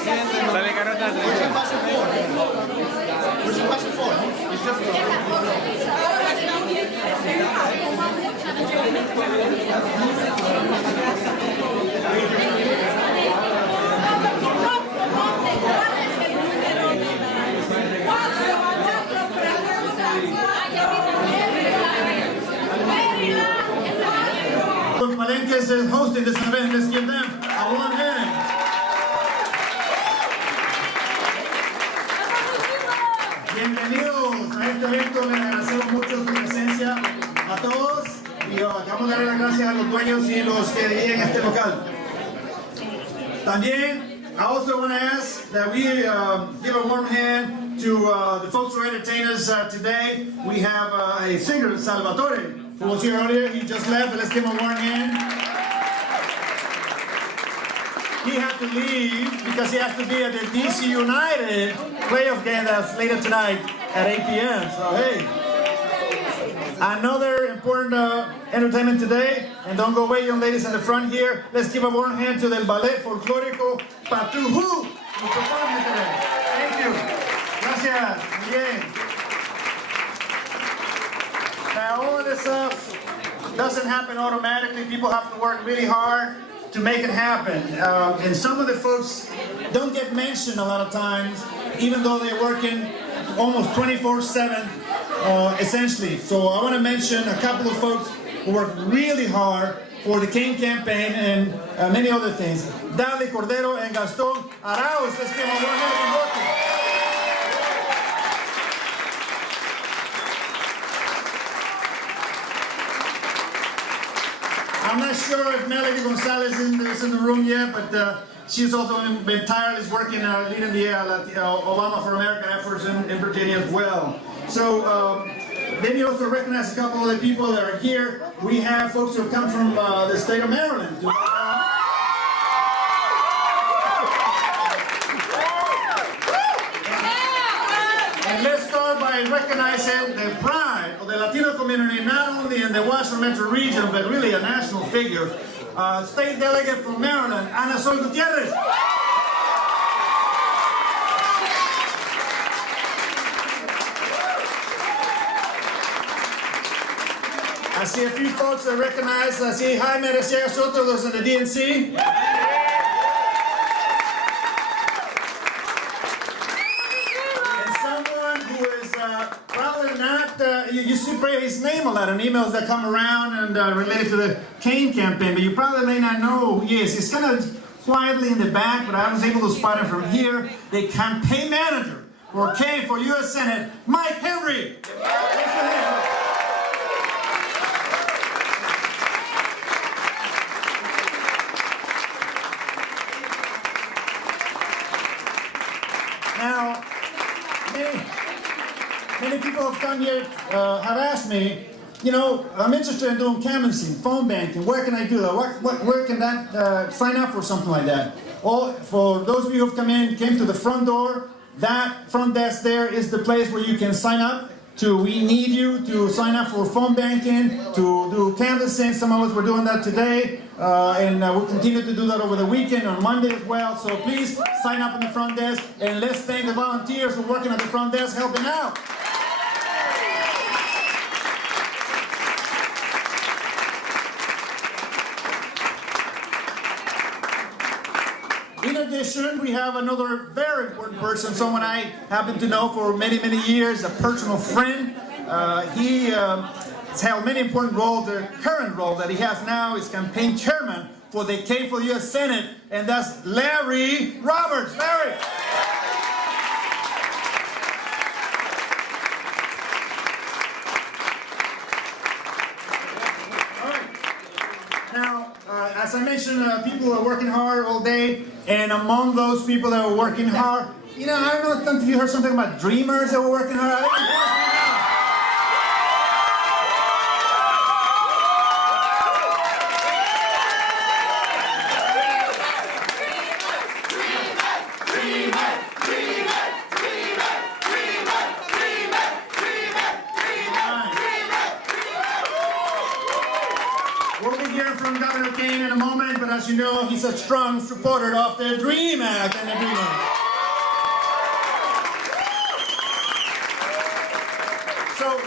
Sale carota. Where's your passion for? Where's your passion for? It's just Palenques is hosting this event. Let's give them a warm hand. Bienvenidos a este evento, les agradecemos mucho su presencia a todos y acabamos de dar las gracias a los dueños y los que dirigen este local. También, I also want to ask that we give a warm hand to the folks who entertain us today. We have a singer, Salvatore, who was here earlier. He just left, but let's give him a warm hand. He had to leave because he has to be at the DC United playoff game that's later tonight at 8 p.m. So, hey, another important entertainment today. And don't go away, young ladies in the front here. Let's give a warm hand to the Ballet Folclórico Patujú who performed today. Thank you. Gracias. Bien. Now, all of this stuff doesn't happen automatically. People have to work really hard to make it happen. And some of the folks don't get mentioned a lot of times, even though they're working almost 24/7, essentially. So I want to mention a couple of folks who work really hard for the Kaine campaign and many other things. Dali Cordero and Gaston Arauz, let's give them a warm hand working. I'm not sure if Melody Gonzalez is in the room yet, but she's also been tireless working leading the Obama for America efforts in Virginia as well. So then you also recognize a couple of the people that are here. We have folks who have come from the state of Maryland. And let's start by recognizing the pride of the Latino community, not only in the Washington Metro region, but really a national figure. State Delegate from Maryland, Ana Sol Gutierrez. I see a few folks that recognize. I see Jaime Garcia Soto, those in the DNC. Probably not, you see his name a lot in emails that come around and related to the Kaine campaign, but you probably may not know who he is. He's kind of quietly in the back, but I was able to spot him from here. The campaign manager for Kaine for U.S. Senate, Mike Henry. Now, many people have come here, have asked me, you know, I'm interested in doing canvassing, phone banking. Where can I do that? Where can that sign up for something like that? Well, for those of you who have came to the front door, that front desk there is the place where you can sign up to. We need you to sign up for phone banking, to do canvassing. Some of us were doing that today, and we'll continue to do that over the weekend on Monday as well. So please sign up on the front desk, and let's thank the volunteers who are working at the front desk helping out. In addition, we have another very important person, someone I happen to know for many, many years, a personal friend. He has held many important roles. The current role that he has now is campaign chairman for the Kaine for the U.S. Senate, and that's Larry Roberts. Larry! As I mentioned, people are working hard all day, and among those people that are working hard, you know, I don't know if you heard something about dreamers that were working hard. We'll be hear from Governor Kaine in a moment, but as you know, he's a strong supporter of the DREAM Act and the DREAM Act. So,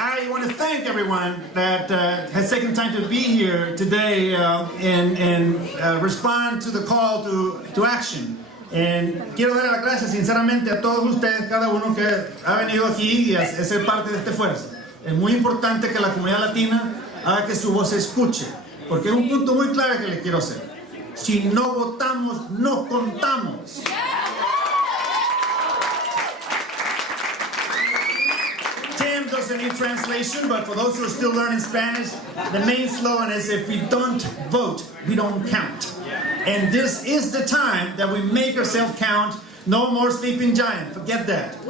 I want to thank everyone that has taken time to be here today and respond to the call to action. Quiero dar las gracias sinceramente a todos ustedes, cada uno que ha venido aquí y a ser parte de este esfuerzo. Es muy importante que la comunidad latina haga que su voz se escuche, porque es un punto muy clave que les quiero hacer. Si no votamos, no contamos. Tim doesn't need translation, but for those who are still learning Spanish, the main slogan is, if we don't vote, we don't count. And this is the time that we make ourselves count. No more sleeping giant, forget that.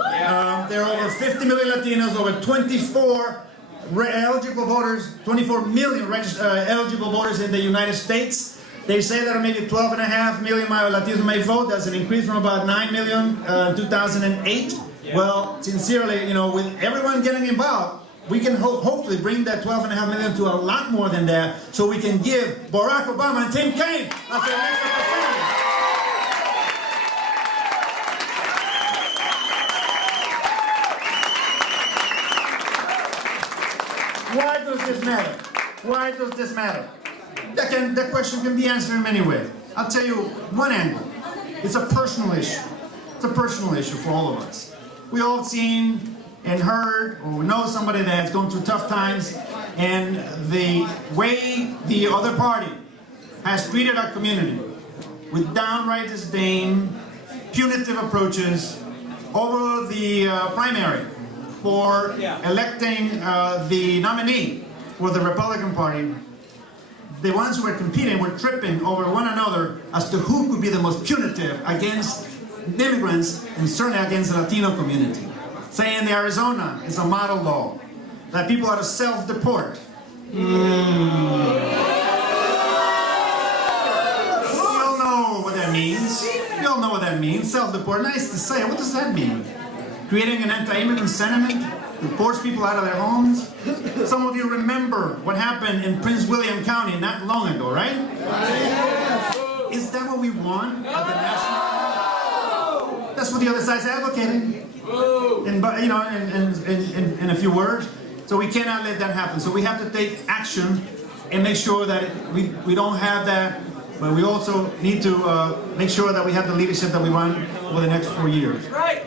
There are over 50 million Latinos, over 24 eligible voters, 24 million eligible voters in the United States. They say that maybe 12.5 million Latinos may vote. That's an increase from about 9 million in 2008. Well, sincerely, you know, with everyone getting involved, we can hopefully bring that 12.5 million to a lot more than that, so we can give Barack Obama and Tim Kaine as their next representative. Why does this matter? Why does this matter? That question can be answered in many ways. I'll tell you one angle. It's a personal issue. It's a personal issue for all of us. We all have seen and heard or know somebody that's going through tough times, and the way the other party has treated our community with downright disdain, punitive approaches over the primary for electing the nominee for the Republican Party. The ones who were competing were tripping over one another as to who could be the most punitive against immigrants and certainly against the Latino community. Saying the Arizona is a model law, that people ought to self-deport. You all know what that means. You all know what that means. Self-deport. Nice to say. What does that mean? Creating an anti-immigrant sentiment that force people out of their homes? Some of you remember what happened in Prince William County not long ago, right? Is that what we want at the national level? That's what the other side's advocating. In a few words. So we cannot let that happen. So we have to take action and make sure that we don't have that, but we also need to make sure that we have the leadership that we want over the next 4 years. Right.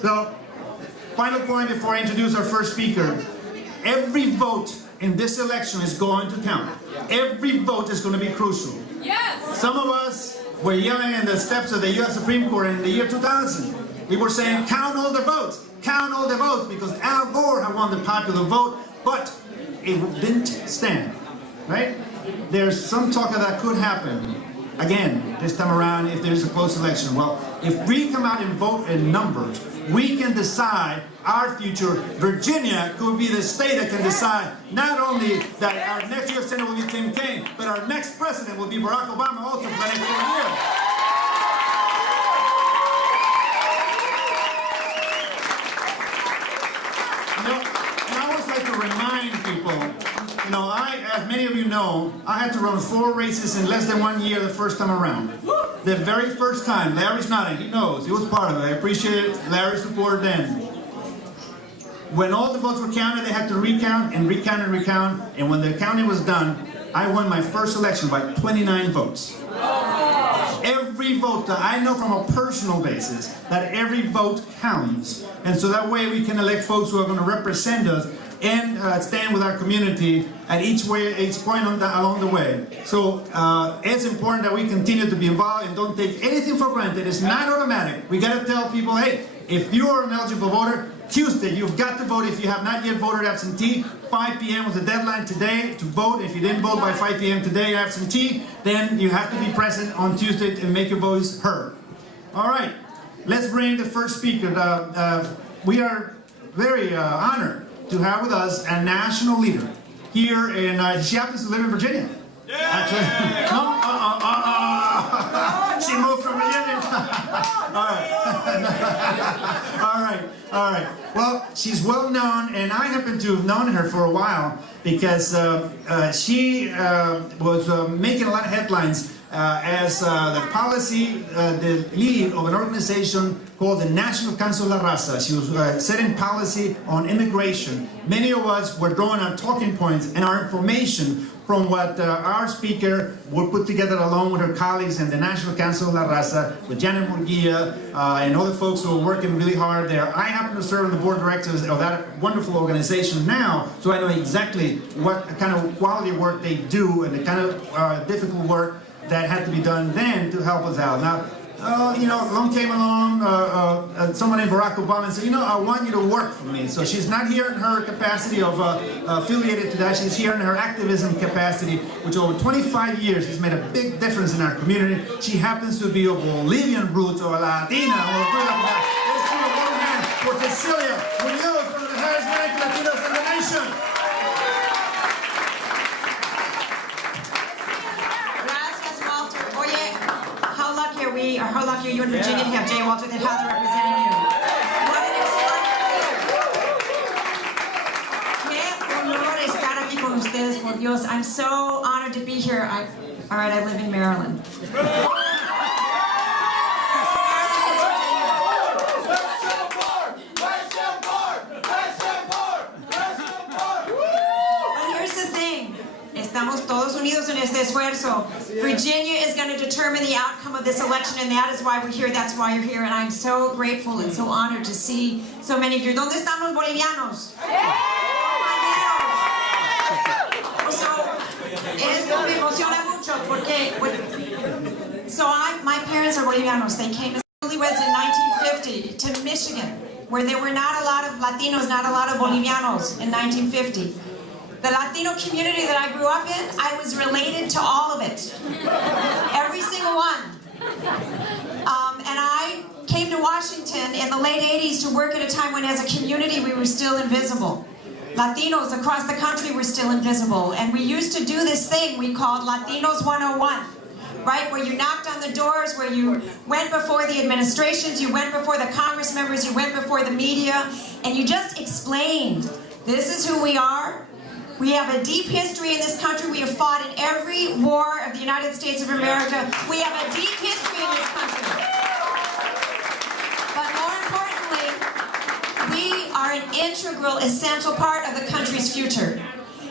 So, final point before I introduce our first speaker. Every vote in this election is going to count. Every vote is going to be crucial. Yes. Some of us were yelling in the steps of the U.S. Supreme Court in the year 2000. We were saying, count all the votes, because Al Gore had won the popular vote, but it didn't stand, right? There's some talk of that could happen again this time around if there's a close election. Well, if we come out and vote in numbers, we can decide our future. Virginia could be the state that can decide not only that our next U.S. Senator will be Tim Kaine, but our next president will be Barack Obama also for the next 4 years. As many of you know, I had to run 4 races in less than 1 year the first time around. The very first time, Larry's nodding, he knows, he was part of it. I appreciate Larry's support then. When all the votes were counted, they had to recount and recount and recount, and when the counting was done, I won my first election by 29 votes. Every vote, that I know from a personal basis, that every vote counts. And so that way we can elect folks who are going to represent us and stand with our community at each point along the way. So it's important that we continue to be involved and don't take anything for granted. It's not automatic. We got to tell people, hey, if you are an eligible voter, Tuesday, you've got to vote. If you have not yet voted absentee, 5 p.m. was the deadline today to vote. If you didn't vote by 5 p.m. today absentee, then you have to be present on Tuesday and make your voice heard. All right, let's bring the first speaker. We are very honored to have with us a national leader here in, she happens to live in Virginia. Actually, She moved from Virginia. All right. Well, she's well known, and I happen to have known her for a while because she was making a lot of headlines as the lead of an organization called the National Council of La Raza. She was setting policy on immigration. Many of us were drawing our talking points and our information from what our speaker would put together along with her colleagues in the National Council of La Raza, with Janet Murguia and other folks who are working really hard there. I happen to serve on the board of directors of that wonderful organization now, so I know exactly what kind of quality work they do and the kind of difficult work that had to be done then to help us out. Now, along came along someone named Barack Obama and said, I want you to work for me. So she's not here in her capacity of affiliated to that. She's here in her activism capacity, which over 25 years has made a big difference in our community. She happens to be of Bolivian roots or a Latina. Let's do a one hand for Cecilia Munoz, one of the highest ranked Latinos in the nation. How lucky are you in Virginia to have Jay Walter and Heather representing you? What an extraordinary. Qué honor estar aquí con ustedes, por Dios. I'm so honored to be here. All right, I live in Maryland. Estamos todos unidos en este esfuerzo. Virginia is going to determine the outcome of this election, and that is why we're here. That's why you're here, and I'm so grateful and so honored to see so many of you. ¿Dónde están los bolivianos? Esto me emociona mucho porque, my parents are Bolivianos. They came as newlyweds in 1950 to Michigan, where there were not a lot of Latinos, not a lot of Bolivianos in 1950. The Latino community that I grew up in, I was related to all of it. Every single one. And I came to Washington in the late 80s to work at a time when as a community we were still invisible. Latinos across the country were still invisible. And we used to do this thing we called Latinos 101. Right, where you knocked on the doors, where you went before the administrations, you went before the Congress members, you went before the media, and you just explained, this is who we are. We have a deep history in this country. We have fought in every war of the United States of America. We have a deep history in this country. But more importantly, we are an integral, essential part of the country's future.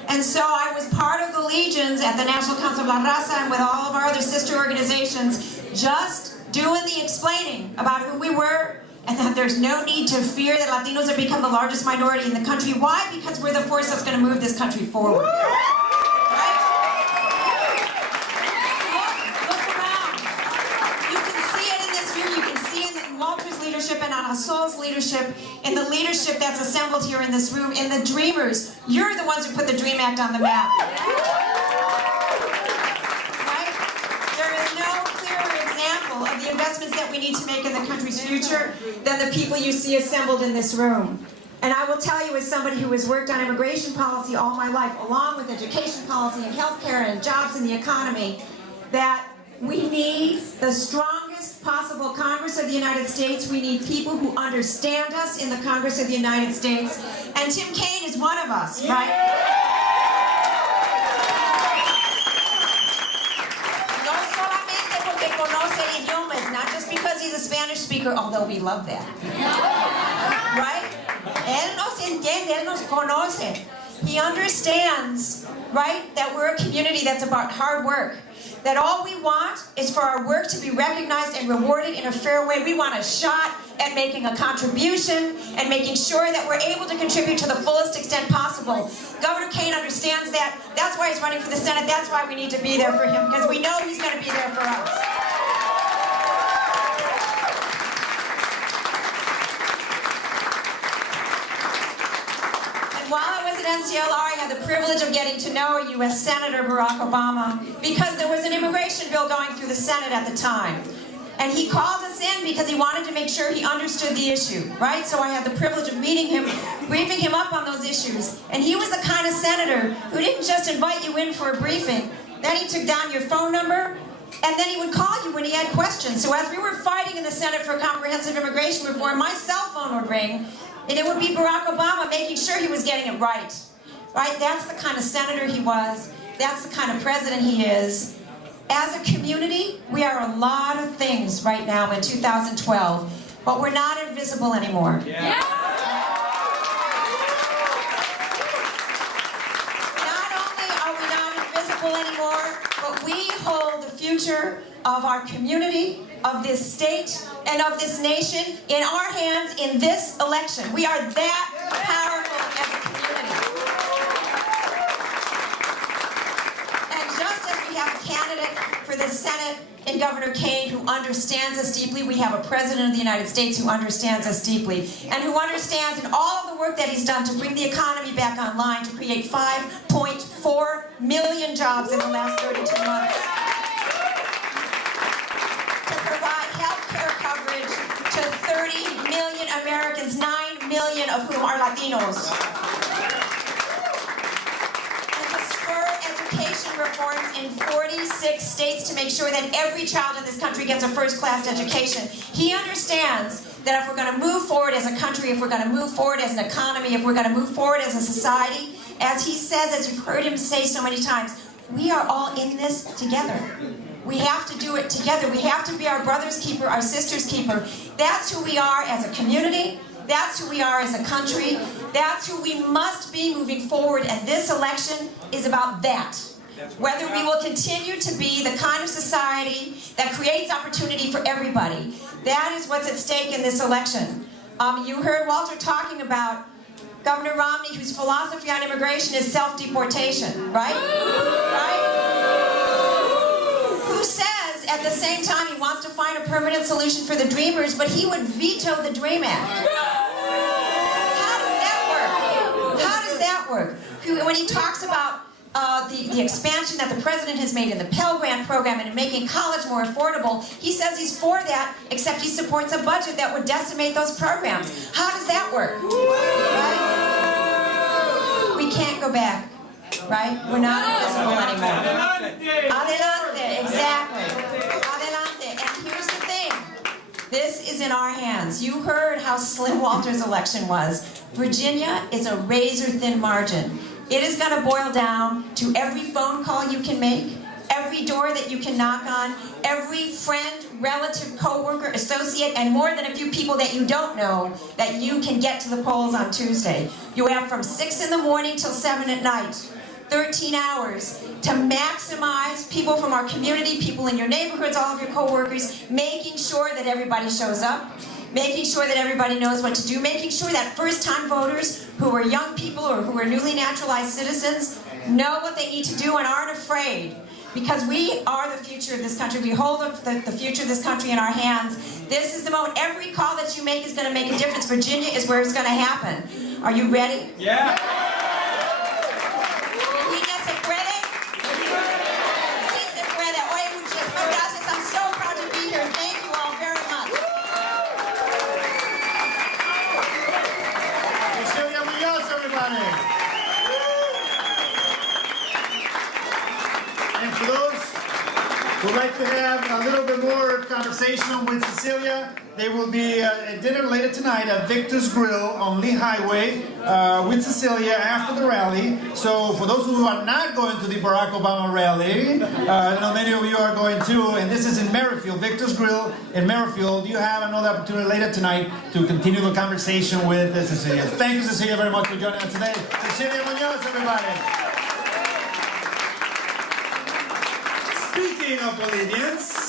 And so I was part of the legions at the National Council of La Raza and with all of our other sister organizations, just doing the explaining about who we were, and that there's no need to fear that Latinos have become the largest minority in the country. Why? Because we're the force that's going to move this country forward. Right? Look around. You can see it in this room. You can see it in Walter's leadership and Ana Sol's leadership, in the leadership that's assembled here in this room, in the dreamers. You're the ones who put the DREAM Act on the map. Of the investments that we need to make in the country's future than the people you see assembled in this room. And I will tell you, as somebody who has worked on immigration policy all my life, along with education policy and healthcare and jobs in the economy, that we need the strongest possible Congress of the United States. We need people who understand us in the Congress of the United States. And Tim Kaine is one of us, right? Not just because he's a Spanish speaker, although we love that. Right? Él nos entiende, él nos conoce. He understands, right, that we're a community that's about hard work. That all we want is for our work to be recognized and rewarded in a fair way. We want a shot at making a contribution and making sure that we're able to contribute to the fullest extent possible. Governor Kaine understands that. That's why he's running for the Senate. That's why we need to be there for him, because we know he's going to be there for us. While I was at NCLR, I had the privilege of getting to know U.S. Senator Barack Obama because there was an immigration bill going through the Senate at the time. And he called us in because he wanted to make sure he understood the issue, right? So I had the privilege of meeting him, briefing him up on those issues. And he was the kind of senator who didn't just invite you in for a briefing. Then he took down your phone number, And then he would call you when he had questions. So as we were fighting in the Senate for comprehensive immigration reform, my cell phone would ring, and it would be Barack Obama making sure he was getting it right. Right? That's the kind of senator he was. That's the kind of president he is. As a community, we are a lot of things right now in 2012, but we're not invisible anymore. Yeah. Not only are we not invisible anymore, but we hold the future of our community, of this state, and of this nation in our hands in this election. We are that powerful as a community. And just as we have a candidate for the Senate in Governor Kaine who understands us deeply, we have a President of the United States who understands us deeply, and who understands in all of the work that he's done to bring the economy back online, to create 5.4 million jobs in the last 32 months. To provide health care coverage to 30 million Americans, 9 million of whom are Latinos. And to spur education reforms in 46 states to make sure that every child in this country gets a first-class education. He understands that if we're going to move forward as a country, if we're going to move forward as an economy, if we're going to move forward as a society, as he says, as you've heard him say so many times, we are all in this together. We have to do it together. We have to be our brother's keeper, our sister's keeper. That's who we are as a community. That's who we are as a country. That's who we must be moving forward. And this election is about that. Whether we will continue to be the kind of society that creates opportunity for everybody. That is what's at stake in this election. You heard Walter talking about Governor Romney, whose philosophy on immigration is self-deportation, right? Right? Who says at the same time he wants to find a permanent solution for the Dreamers, but he would veto the DREAM Act. How does that work? How does that work? When he talks about the expansion that the president has made in the Pell Grant program and in making college more affordable, he says he's for that, except he supports a budget that would decimate those programs. How does that work? Right? We can't go back, right? We're not invisible anymore. Adelante, exactly. Adelante. And here's the thing. This is in our hands. You heard how slim Walter's election was. Virginia is a razor-thin margin. It is going to boil down to every phone call you can make, every door that you can knock on, every friend, relative, co-worker, associate, and more than a few people that you don't know that you can get to the polls on Tuesday. You have from 6 in the morning till 7 at night, 13 hours to maximize people from our community, people in your neighborhoods, all of your co-workers, making sure that everybody shows up, making sure that everybody knows what to do, making sure that first-time voters who are young people or who are newly naturalized citizens know what they need to do and aren't afraid. Because we are the future of this country. We hold the future of this country in our hands. This is the moment. Every call that you make is going to make a difference. Virginia is where it's going to happen. Are you ready? Yeah. I'm so proud to be here. Thank you all very much. Everybody. And for those who'd like to have a little bit more conversation with Cecilia, there will be a dinner later tonight at Victor's Grill on Lee Highway with Cecilia after the rally. So for those who are not going to the Barack Obama rally, I know many of you are going to, and this is in Merrifield, Victor's Grill in Merrifield. You have another opportunity later tonight to continue the conversation with Cecilia. Thank you, Cecilia, very much for joining us today. Cecilia Munoz, everybody. Speaking of Bolivians,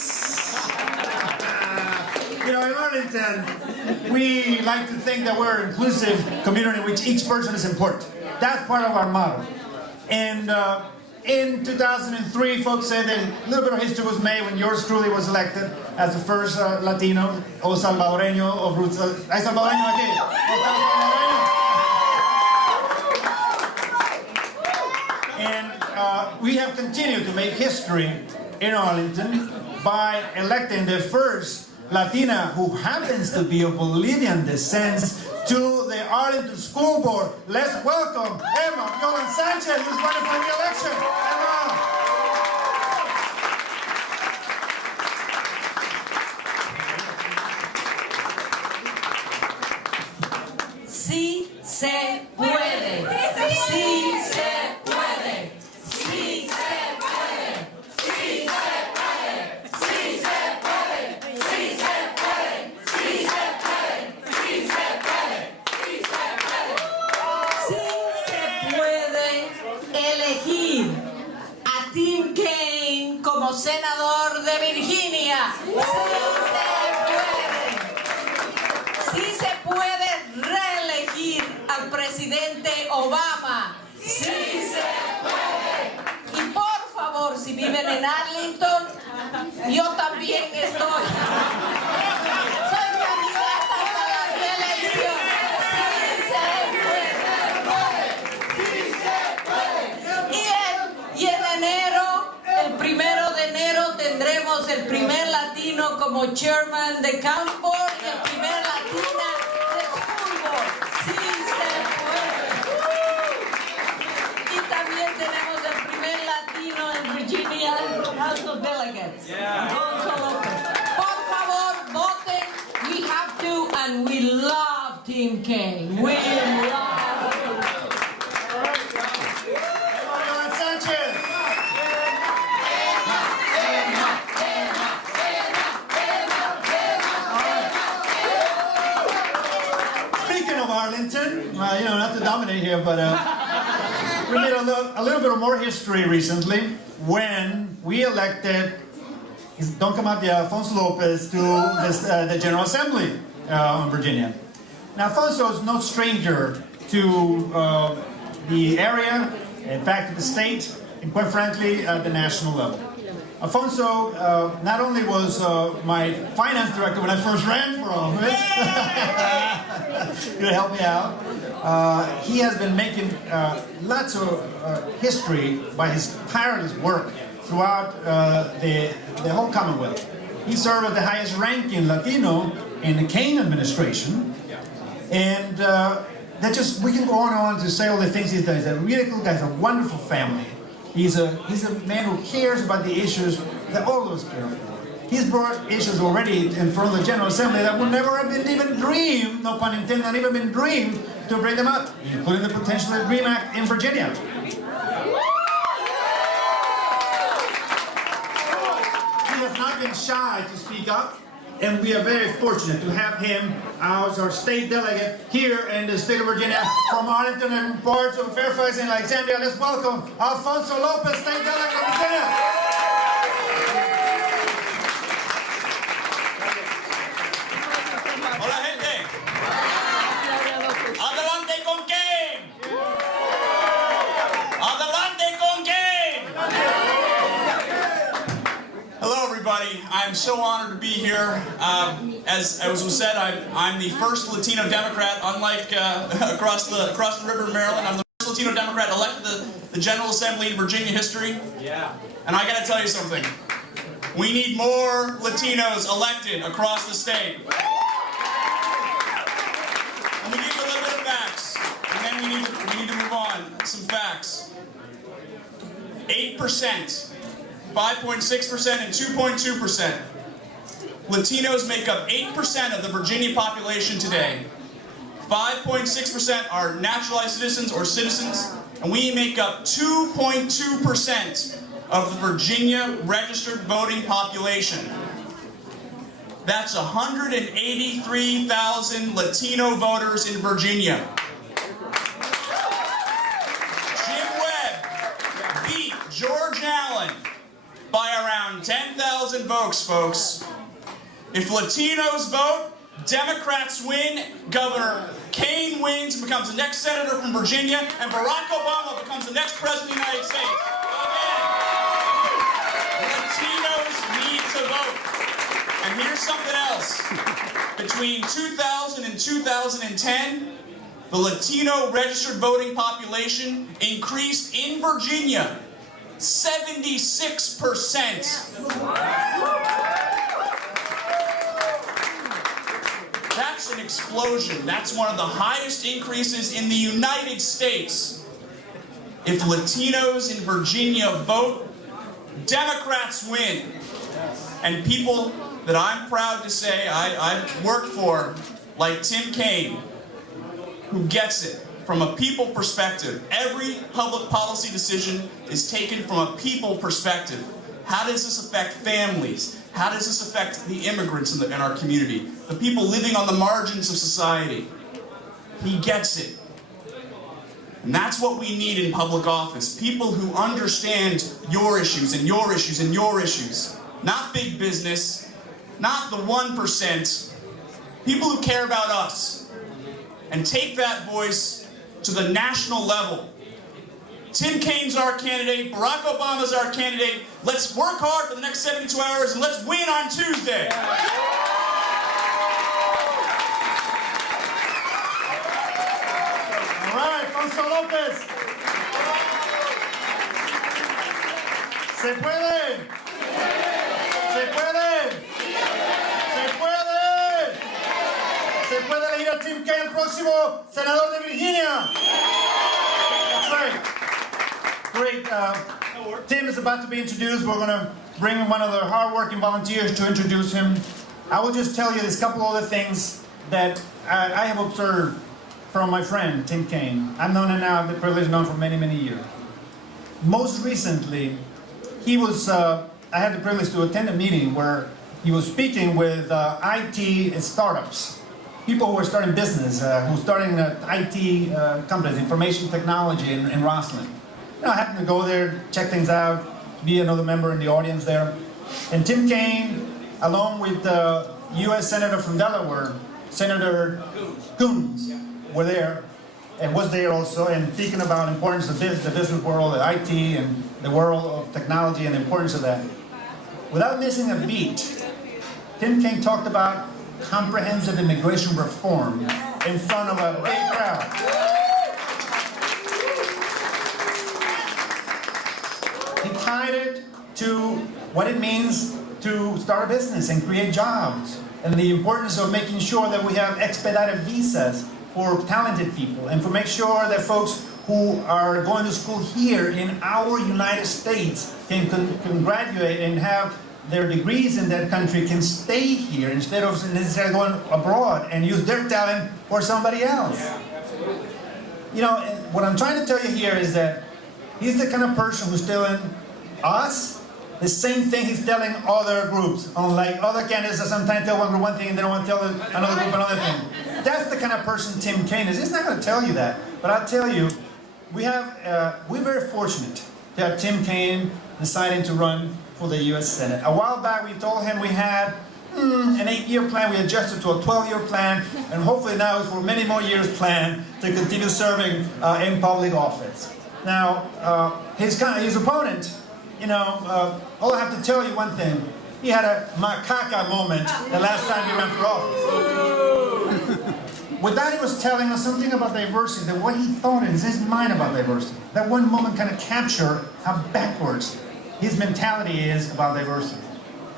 you know, in Arlington, we like to think that we're an inclusive community in which each person is important. That's part of our model. And in 2003, folks say that a little bit of history was made when yours truly was elected as the first Latino o salvadoreño of roots. ¿Hay salvadoreño aquí? And we have continued to make history in Arlington by electing the first Latina who happens to be of Bolivian descent to the Arlington School Board. Let's welcome Emma Yolan Sanchez, who's running for re-election. Emma. elegir a Tim Kaine como senador de Virginia. Sí se puede reelegir al presidente Obama. Sí se puede. Y por favor, si viven en Arlington, yo también estoy. Soy candidata para la reelección. Y en enero, el 1 de enero, tendremos el primer latino como chairman de County Board y el primer latina de School Board. Sí se puede. Y también tenemos el primer latino en Virginia House of Delegates. Por favor, voten. We have to, and we love Tim Kaine. We love. Arlington, not to dominate here, but we made a little bit of more history recently when we elected, don't come up yet, Alfonso Lopez to the General Assembly in Virginia. Now, Alfonso is no stranger to the area, in fact, to the state, and quite frankly, at the national level. Alfonso not only was my finance director when I first ran for office, to help me out, he has been making lots of history by his tireless work throughout the whole Commonwealth. He served as the highest ranking Latino in the Kaine administration, and we can go on and on to say all the things he's done. He's a really cool guy, he's a wonderful family. He's a man who cares about the issues that all of us care for. He's brought issues already in front of the General Assembly that would never have been even dreamed, no pun intended, not even been dreamed to bring them up, including the potential DREAM Act in Virginia. He has not been shy to speak up, and we are very fortunate to have him as our state delegate here in the state of Virginia from Arlington and parts of Fairfax and Alexandria. Let's welcome Alfonso Lopez, state delegate of Virginia. Hola, gente. Adelante con Kaine. Adelante con Kaine. Hello, everybody. I'm so honored to be here. As was said, I'm the first Latino Democrat, unlike across the river in Maryland. I'm the first Latino Democrat elected to the General Assembly in Virginia history. Yeah. And I got to tell you something. We need more Latinos elected across the state. Let me give you a little bit of facts, and then we need to move on. Some facts. 8%, 5.6%, and 2.2%. Latinos make up 8% of the Virginia population today. 5.6% are naturalized citizens or citizens, and we make up 2.2% of the Virginia registered voting population. That's 183,000 Latino voters in Virginia. Jim Webb beat George Allen by around 10,000 votes, folks. If Latinos vote, Democrats win, Governor Kaine wins and becomes the next senator from Virginia, and Barack Obama becomes the next president of the United States. Latinos need to vote. And here's something else. Between 2000 and 2010, the Latino registered voting population increased in Virginia 76%. That's an explosion. That's one of the highest increases in the United States. If Latinos in Virginia vote, Democrats win. And people that I'm proud to say I've worked for, like Tim Kaine, who gets it from a people perspective. Every public policy decision is taken from a people perspective. How does this affect families? How does this affect the immigrants in our community? The people living on the margins of society? He gets it. And that's what we need in public office. People who understand your issues and your issues and your issues. Not big business, not the 1%. People who care about us. And take that voice to the national level. Tim Kaine's our candidate, Barack Obama's our candidate. Let's work hard for the next 72 hours and let's win on Tuesday. All right, Alfonso López. Se puede. Se puede. Se puede. Se puede elegir a Tim Kaine, el próximo senador de Virginia. That's right. Great. Tim is about to be introduced. We're going to bring in one of the hard-working volunteers to introduce him. I will just tell you this couple other things that I have observed from my friend, Tim Kaine. I've known him now, the privilege of known for many, many years. Most recently, he was, I had the privilege to attend a meeting where he was speaking with IT startups. People who are starting business, who are starting IT companies, information technology in Roslyn. You know, I happened to go there, check things out, be another member in the audience there. And Tim Kaine, along with the U.S. Senator from Delaware, Senator Coons, were there, and was there also, and speaking about the importance of the business world, the IT, and the world of technology, and the importance of that. Without missing a beat, Tim Kaine talked about comprehensive immigration reform in front of a big crowd. He tied it to what it means to start a business and create jobs, and the importance of making sure that we have expedited visas for talented people, and to make sure that folks who are going to school here in our United States can graduate and have their degrees in that country, can stay here instead of necessarily going abroad and use their talent for somebody else. You know, what I'm trying to tell you here is that he's the kind of person who's telling us the same thing he's telling other groups. Unlike other candidates that sometimes tell one group one thing and they don't want to tell another group another thing. That's the kind of person Tim Kaine is. He's not going to tell you that, but I'll tell you, we're very fortunate to have Tim Kaine deciding to run for the U.S. Senate. A while back, we told him we had an 8-year plan. We adjusted to a 12-year plan, and hopefully now it's for many more years plan to continue serving in public office. Now, his opponent, you know, all I have to tell you one thing. He had a macaca moment the last time he ran for office. With that, he was telling us something about diversity, that what he thought in his mind about diversity. That one moment kind of captured how backwards his mentality is about diversity.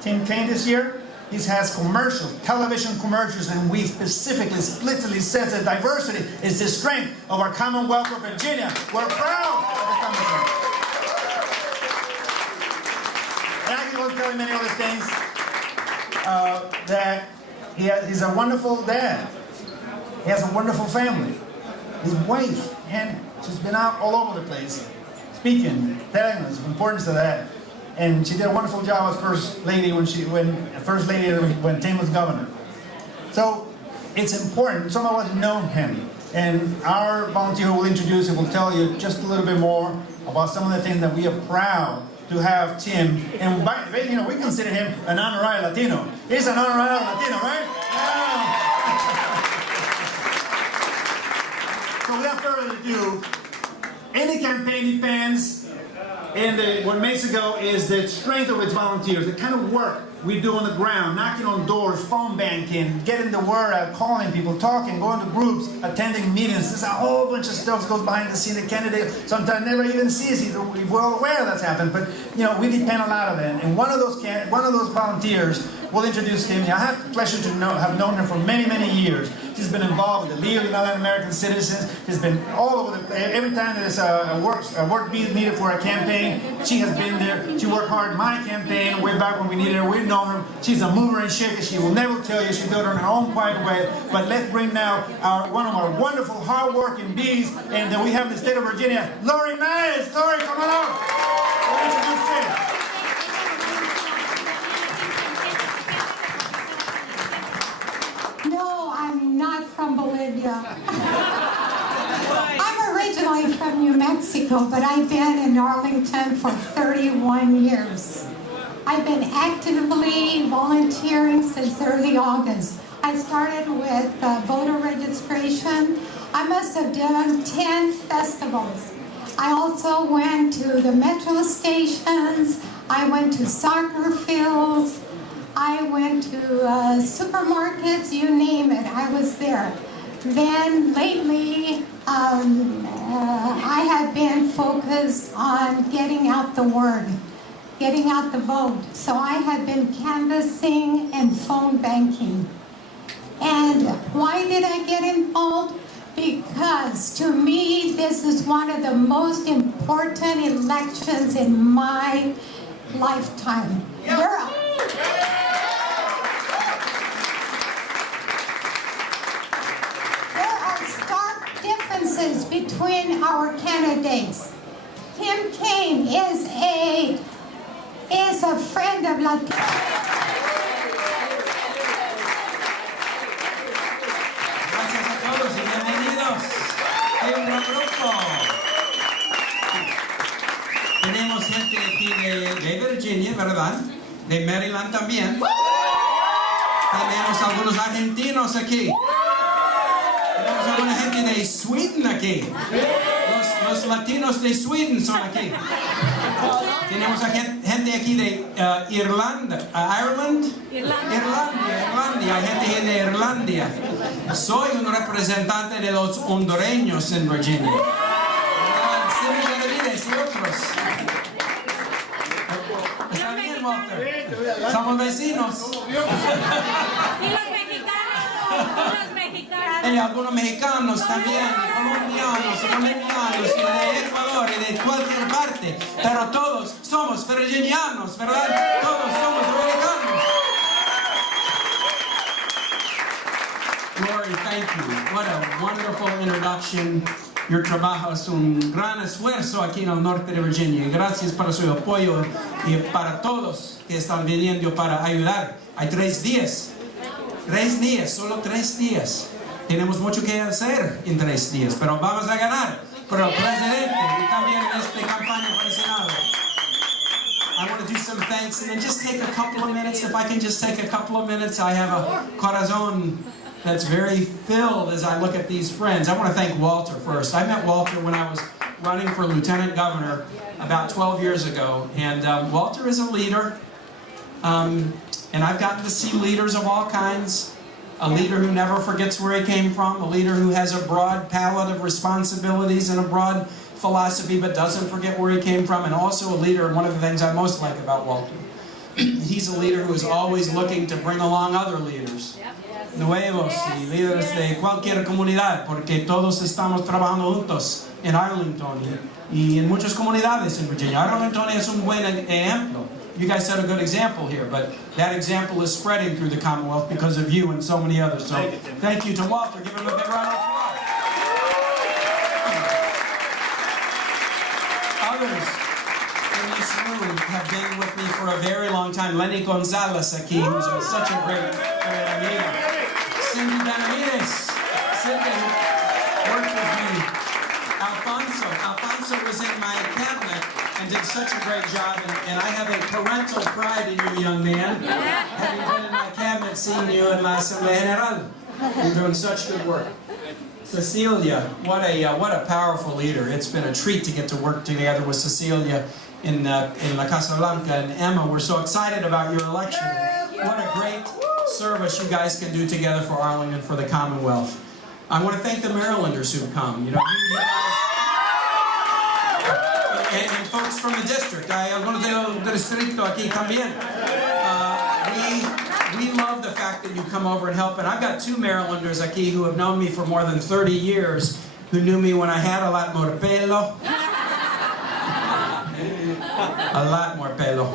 Tim Kaine this year, he has commercials, television commercials, and we specifically, explicitly says that diversity is the strength of our Commonwealth of Virginia. We're proud of the Commonwealth. And I can go tell you many other things, that he's a wonderful dad. He has a wonderful family. His wife, and she's been out all over the place, speaking, telling us the importance of that. And she did a wonderful job as First Lady when Tim was governor. So it's important. Some of us know him, and our volunteer who will introduce him will tell you just a little bit more about some of the things that we are proud to have Tim. And you know, we consider him an honorary Latino. He's an honorary Latino, right? Yeah. So without further ado, any campaign depends, and what makes it go is the strength of its volunteers, the kind of work we do on the ground, knocking on doors, phone banking, getting the word out, calling people, talking, going to groups, attending meetings. There's a whole bunch of stuff that goes behind the scene. The candidate sometimes never even sees. He's well aware that's happened, but you know, we depend a lot of it. And one of those volunteers, we'll introduce him. I have the pleasure to have known her for many, many years. She's been involved with the League of United American Citizens. She's been all over every time there's a work beat needed for a campaign, she has been there. She worked hard in my campaign way back when we needed her. We've known her. She's a mover and shaker. She will never tell you. She'll do it in her own quiet way. But let's bring now one of our wonderful, hard-working bees, and that we have in the state of Virginia, Lori Myers. Lori, come on out. We'll introduce Tim. No, I'm not from Bolivia. I'm originally from Mexico, but I've been in Arlington for 31 years. I've been actively volunteering since early August. I started with voter registration. I must have done 10 festivals. I also went to the metro stations. I went to soccer fields. I went to supermarkets, you name it, I was there. Then lately, I have been focused on getting out the word, getting out the vote. So I have been canvassing and phone banking. And why did I get involved? Because to me, this is one of the most important elections in my lifetime. There are stark differences between our candidates. Tim Kaine is a friend of Latinos. Gracias a todos y bienvenidos. ¡Qué buen grupo! Tenemos gente aquí de Virginia, ¿verdad? De Maryland también. Tenemos algunos argentinos aquí. Tenemos alguna gente de Sweden aquí. Los latinos de Sweden son aquí. Tenemos gente aquí de Irlanda, Irlandia, hay gente de Irlandia. Soy un representante de los hondureños en Virginia. Y otros. ¿Está bien, Walter? Somos vecinos. Y los mexicanos. Y algunos mexicanos también, colombianos, bolivianos, y de Ecuador y de cualquier parte. Pero todos somos virginianos, ¿verdad? Todos somos americanos. Lori, thank you. What a wonderful introduction. Your trabajo es un gran esfuerzo aquí en el norte de Virginia. Gracias por su apoyo y para todos que están viniendo para ayudar. Hay 3 días. 3 días, solo 3 días. Tenemos mucho que hacer en 3 días, pero vamos a ganar por el presidente y también en esta campaña para el Senado. I want to do some thanks and then just take a couple of minutes. If I can just take a couple of minutes, I have a corazón that's very filled as I look at these friends. I want to thank Walter first. I met Walter when I was running for lieutenant governor about 12 years ago, and Walter is a leader. And I've gotten to see leaders of all kinds. A leader who never forgets where he came from. A leader who has a broad palette of responsibilities and a broad philosophy but doesn't forget where he came from. And also a leader, one of the things I most like about Walter, he's a leader who is always looking to bring along other leaders. Nuevos y líderes de cualquier comunidad, porque todos estamos trabajando juntos en Arlington y en muchas comunidades en Virginia. Arlington es un buen ejemplo. You guys set a good example here, but that example is spreading through the Commonwealth because of you and so many others. So thank you to Walter. Give him a big round of applause. Others in this room have been with me for a very long time. Lenny Gonzalez aquí, who's such a great amigo. Cindy Benavides. Cindy worked with me. Alfonso was in my cabinet and did such a great job, and I have a parental pride in you, young man, having been in my cabinet, seeing you in La Asamblea General. You're doing such good work. Cecilia, what a powerful leader. It's been a treat to get to work together with Cecilia in La Casa Blanca, and Emma, we're so excited about your election. What a great service you guys can do together for Arlington, for the Commonwealth. I want to thank the Marylanders who've come. You guys, and folks from the district. Hay algunos del distrito aquí también. We love the fact that you come over and help. And I've got 2 Marylanders aquí who have known me for more than 30 years, who knew me when I had a lot more pelo. A lot more pelo.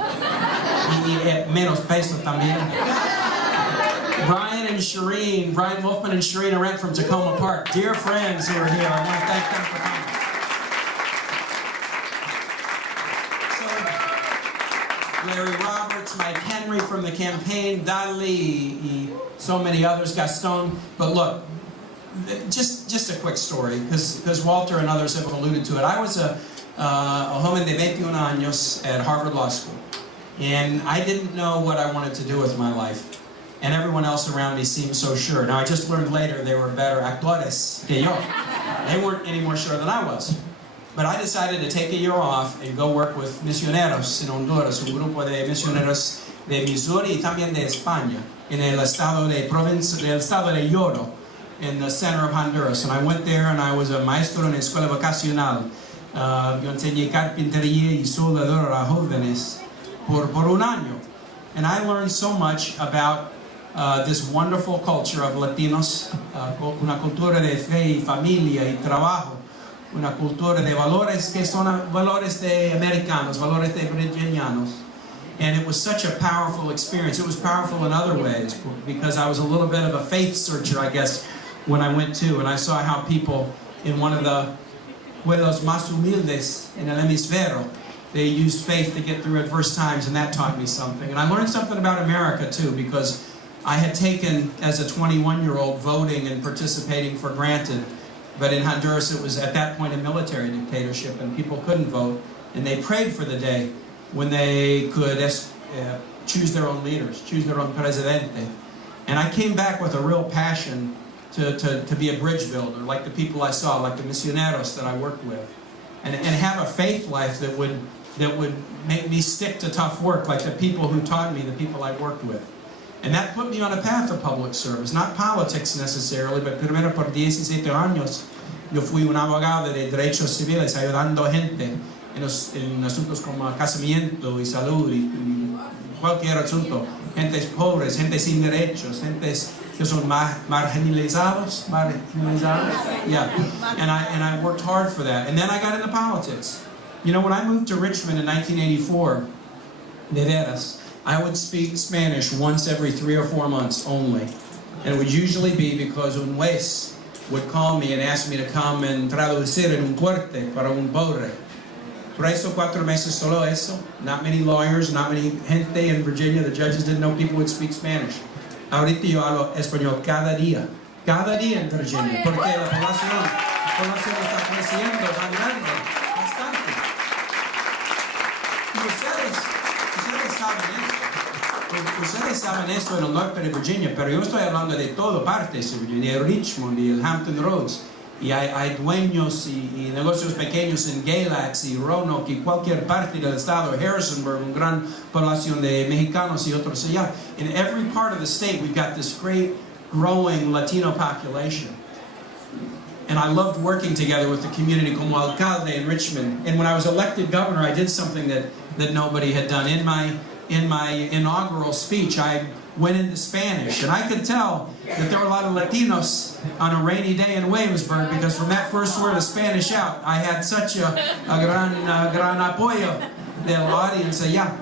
Y menos peso también. Brian Wolfman and Shireen Arendt from Tacoma Park, dear friends who are here. I want to thank them for coming. Larry Roberts, Mike Henry from the campaign, Dali, so many others, Gaston. But look, just a quick story, because Walter and others have alluded to it. I was a joven de 21 años at Harvard Law School. And I didn't know what I wanted to do with my life. And everyone else around me seemed so sure. Now, I just learned later they were better actores que yo. They weren't any more sure than I was. But I decided to take a year off and go work with misioneros in Honduras, un grupo de misioneros de Missouri y también de España, en el estado de Lloro, in the center of Honduras. And I went there and I was a maestro en escuela vocacional. Yo enseñé carpintería y soldadura a jóvenes por un año. And I learned so much about this wonderful culture of Latinos, una cultura de fe y familia y trabajo, una cultura de valores que son valores de americanos, valores de virginianos. And it was such a powerful experience. It was powerful in other ways because I was a little bit of a faith searcher, I guess, when I went to, and I saw how people in one of the pueblos más humildes en el hemisferio, they used faith to get through adverse times, and that taught me something. And I learned something about America too, because I had taken, as a 21-year-old, voting and participating for granted. But in Honduras, it was at that point a military dictatorship, and people couldn't vote. And they prayed for the day when they could choose their own leaders, choose their own presidente. And I came back with a real passion to be a bridge builder, like the people I saw, like the misioneros that I worked with, and have a faith life that would make me stick to tough work, like the people who taught me, the people I worked with. And that put me on a path of public service, not politics necessarily, but primero por 17 años yo fui un abogado de derechos civiles ayudando a gente en asuntos como casamiento y salud y cualquier asunto, gentes pobres, gente sin derechos, gentes que son marginalizados, yeah. And I worked hard for that. And then I got into politics. You know, when I moved to Richmond in 1984, de veras, I would speak Spanish once every 3 or 4 months only. And it would usually be because un juez would call me and ask me to come and traducir en un corte para un pobre. 3 or 4 meses solo eso. Not many lawyers, not many gente in Virginia. The judges didn't know people would speak Spanish. Ahorita yo hablo español cada día en Virginia, porque la población está creciendo tan grande, bastante. Y ustedes saben eso en el norte de Virginia, pero yo estoy hablando de todas partes, de Richmond y el Hampton Roads. Y hay dueños y negocios pequeños en Galax y Roanoke y cualquier parte del estado, Harrisonburg, una gran población de mexicanos y otros allá. In every part of the state, we've got this great, growing Latino population. And I loved working together with the community como alcalde in Richmond. And when I was elected governor, I did something that nobody had done. In my inaugural speech, I went into Spanish, and I could tell that there were a lot of Latinos on a rainy day in Williamsburg, because from that first word of Spanish out, I had such a gran apoyo del audience allá.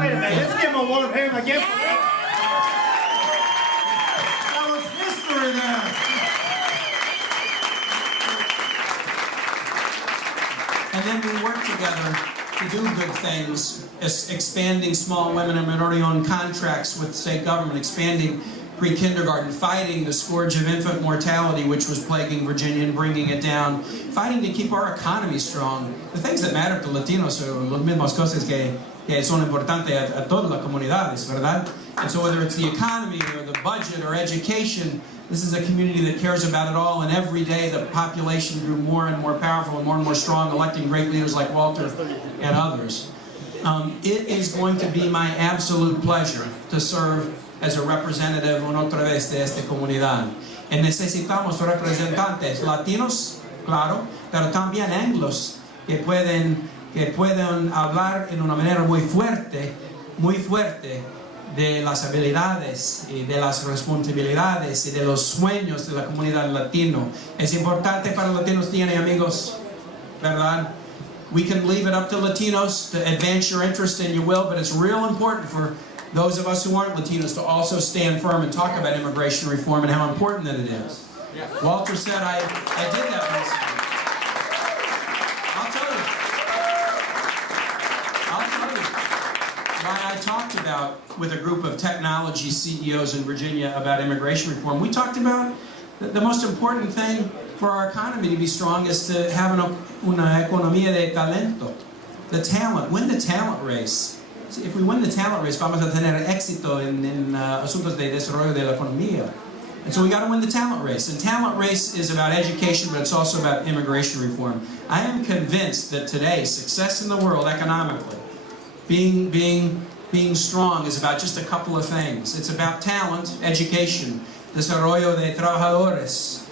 Wait a minute, let's give him a warm hand again for that. That was history there. And then we worked together to do good things, expanding small women and minority-owned contracts with state government, expanding pre-kindergarten, fighting the scourge of infant mortality which was plaguing Virginia and bringing it down, fighting to keep our economy strong. The things that matter to Latinos are las mismas cosas que son importantes a todas las comunidades, ¿verdad? And so whether it's the economy or the budget or education, this is a community that cares about it all, and every day the population grew more and more powerful and more strong, electing great leaders like Walter and others. It is going to be my absolute pleasure to serve as a representative una otra vez de esta comunidad. Y necesitamos representantes latinos, claro, pero también anglos que pueden hablar en una manera muy fuerte de las habilidades y de las responsabilidades y de los sueños de la comunidad latino. Es importante para latinos, tienen amigos, ¿verdad? We can leave it up to Latinos to advance your interest, and you will, but it's real important for those of us who aren't Latinos to also stand firm and talk about immigration reform and how important that it is. Walter said, I did that recently. I talked about with a group of technology CEOs in Virginia about immigration reform. We talked about the most important thing for our economy to be strong is to have una economía de talento. The talent, win the talent race. If we win the talent race, vamos a tener éxito en asuntos de desarrollo de la economía. And so we got to win the talent race. And talent race is about education, but it's also about immigration reform. I am convinced that today, success in the world economically, being strong is about just a couple of things. It's about talent, education, desarrollo de trabajadores,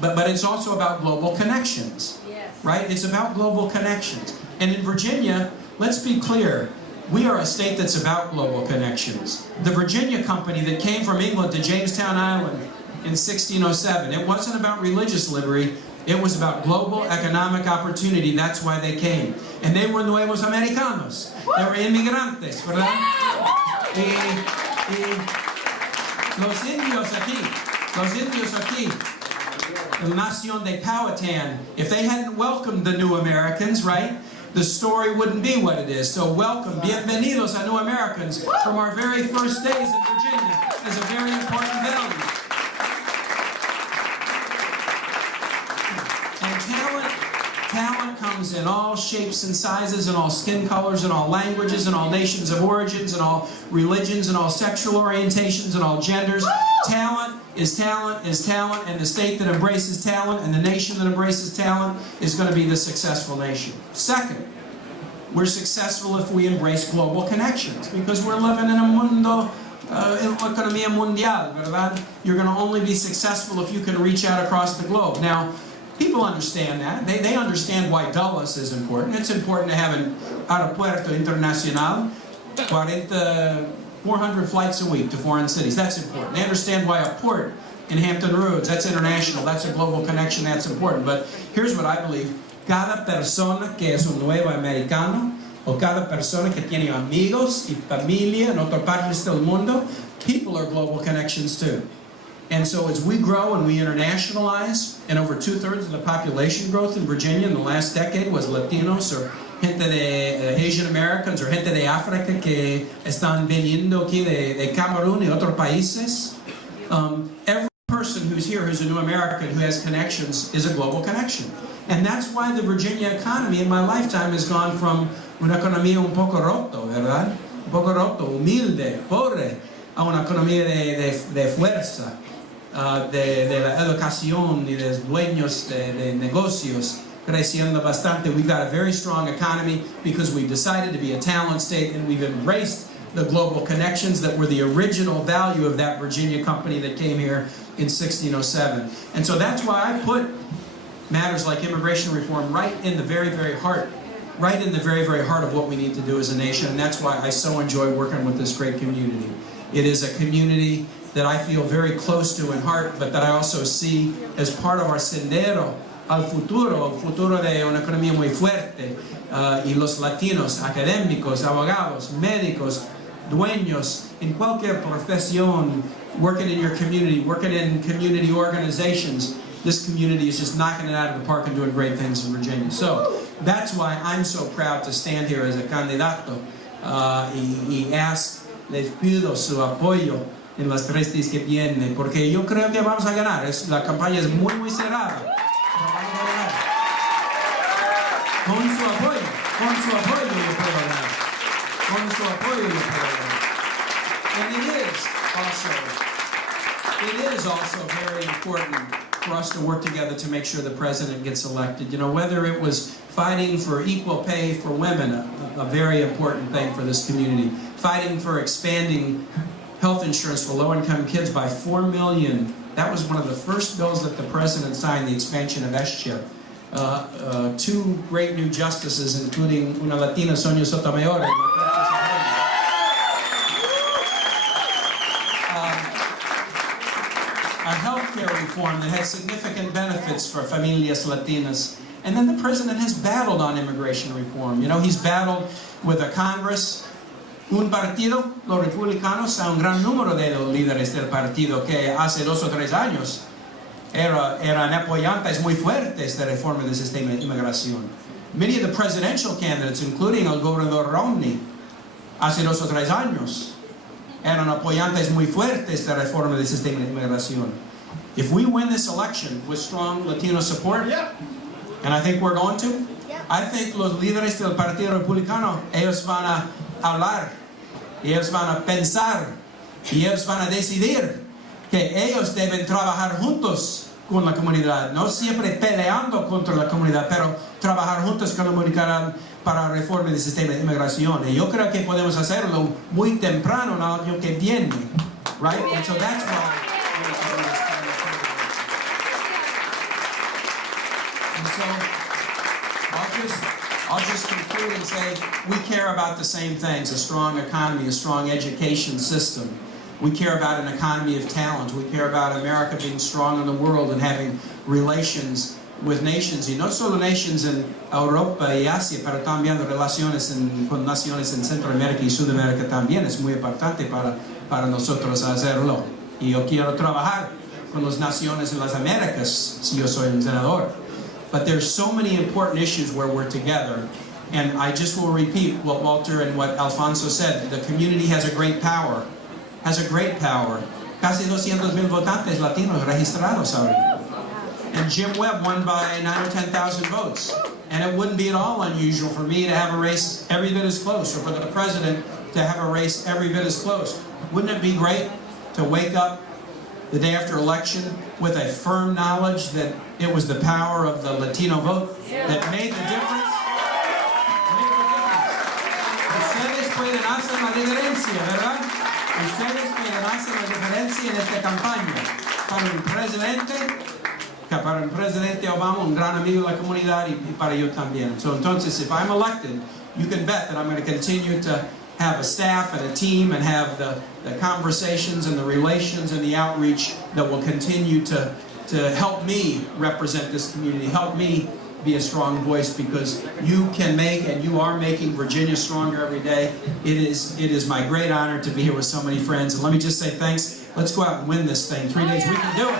but it's also about global connections, right? It's about global connections. And in Virginia, let's be clear, we are a state that's about global connections. The Virginia Company that came from England to Jamestown Island in 1607, it wasn't about religious liberty, it was about global economic opportunity. That's why they came. And they were nuevos americanos. They were inmigrantes, ¿verdad? Y los indios aquí, la nación de Powhatan, if they hadn't welcomed the new Americans, right, the story wouldn't be what it is. So welcome, bienvenidos a New Americans from our very first days in Virginia is a very important value. And talent comes in all shapes and sizes and all skin colors and all languages and all nations of origins and all religions and all sexual orientations and all genders. Talent is talent, and the state that embraces talent and the nation that embraces talent is going to be the successful nation. Second, we're successful if we embrace global connections, because we're living in a mundo, economía mundial, ¿verdad? You're going to only be successful if you can reach out across the globe. Now, people understand that. They understand why Dulles is important. It's important to have an aeropuerto internacional, 400 flights a week to foreign cities. That's important. They understand why a port in Hampton Roads, that's international, that's a global connection, that's important. But here's what I believe. Cada persona que es un nuevo americano, o cada persona que tiene amigos y familia en otras partes del mundo, people are global connections too. And so as we grow and we internationalize, and over 2/3 of the population growth in Virginia in the last decade was Latinos or gente de Asian Americans or gente de África que están viniendo aquí de Camerún y otros países. Every person who's here who's a new American who has connections is a global connection. And that's why the Virginia economy in my lifetime has gone from una economía un poco roto, ¿verdad? Un poco roto, humilde, pobre, a una economía de fuerza, de la educación y de dueños de negocios creciendo bastante. We've got a very strong economy because we've decided to be a talent state and we've embraced the global connections that were the original value of that Virginia company that came here in 1607. And so that's why I put matters like immigration reform right in the very, very heart of what we need to do as a nation. And that's why I so enjoy working with this great community. It is a community that I feel very close to in heart, but that I also see as part of our sendero al futuro de una economía muy fuerte. Y los latinos, académicos, abogados, médicos, dueños, en cualquier profesión, working in your community, working in community organizations, this community is just knocking it out of the park and doing great things in Virginia. So that's why I'm so proud to stand here as a candidato y les pido su apoyo en las 3 días que vienen, porque yo creo que vamos a ganar. La campaña es muy, muy cerrada. Con su apoyo yo puedo ganar. Con su apoyo yo puedo ganar. And it is also very important for us to work together to make sure the president gets elected. You know, whether it was fighting for equal pay for women, a very important thing for this community, fighting for expanding health insurance for low-income kids by 4 million. That was one of the first bills that the president signed, the expansion of S-chip. 2 great new justices, including una Latina, Sonia Sotomayor. A healthcare reform that had significant benefits for familias Latinas. And then the president has battled on immigration reform. You know, he's battled with a Congress, un partido, los republicanos, a un gran número de los líderes del partido que hace 2 o 3 años eran apoyantes muy fuertes de reforma del sistema de inmigración. Many of the presidential candidates, including el gobernador Romney, hace 2 o 3 años, eran apoyantes muy fuertes de reforma del sistema de inmigración. If we win this election with strong Latino support, and I think we're going to, I think los líderes del Partido Republicano, ellos van a hablar, y ellos van a pensar, y ellos van a decidir que ellos deben trabajar juntos con la comunidad, no siempre peleando contra la comunidad, pero trabajar juntos con la comunidad para reforma del sistema de inmigración. Y yo creo que podemos hacerlo muy temprano el año que viene, right? And so that's why. And so I'll just conclude and say we care about the same things: a strong economy, a strong education system. We care about an economy of talent. We care about America being strong in the world and having relations with nations, y no solo nations en Europa y Asia, pero también relaciones con naciones en Centroamérica y Sudamérica también. Es muy importante para nosotros hacerlo. Y yo quiero trabajar con las naciones en las Américas si yo soy un senador. But there's so many important issues where we're together. And I just will repeat what Walter and what Alfonso said. The community has a great power. Has a great power. Casi 200,000 votantes latinos registrados ahora. And Jim Webb won by 9,000 or 10,000 votes. And it wouldn't be at all unusual for me to have a race every bit as close, or for the president to have a race every bit as close. Wouldn't it be great to wake up the day after election with a firm knowledge that it was the power of the Latino vote that made the difference? Ustedes pueden hacer la diferencia, ¿verdad? Ustedes pueden hacer la diferencia en esta campaña para el presidente Obama, un gran amigo de la comunidad, y para yo también. So, entonces, if I'm elected, you can bet that I'm going to continue to have a staff and a team and have the conversations and the relations and the outreach that will continue to help me represent this community, help me be a strong voice, because you can make and you are making Virginia stronger every day. It is my great honor to be here with so many friends. And let me just say thanks. Let's go out and win this thing. 3 days, we can do it.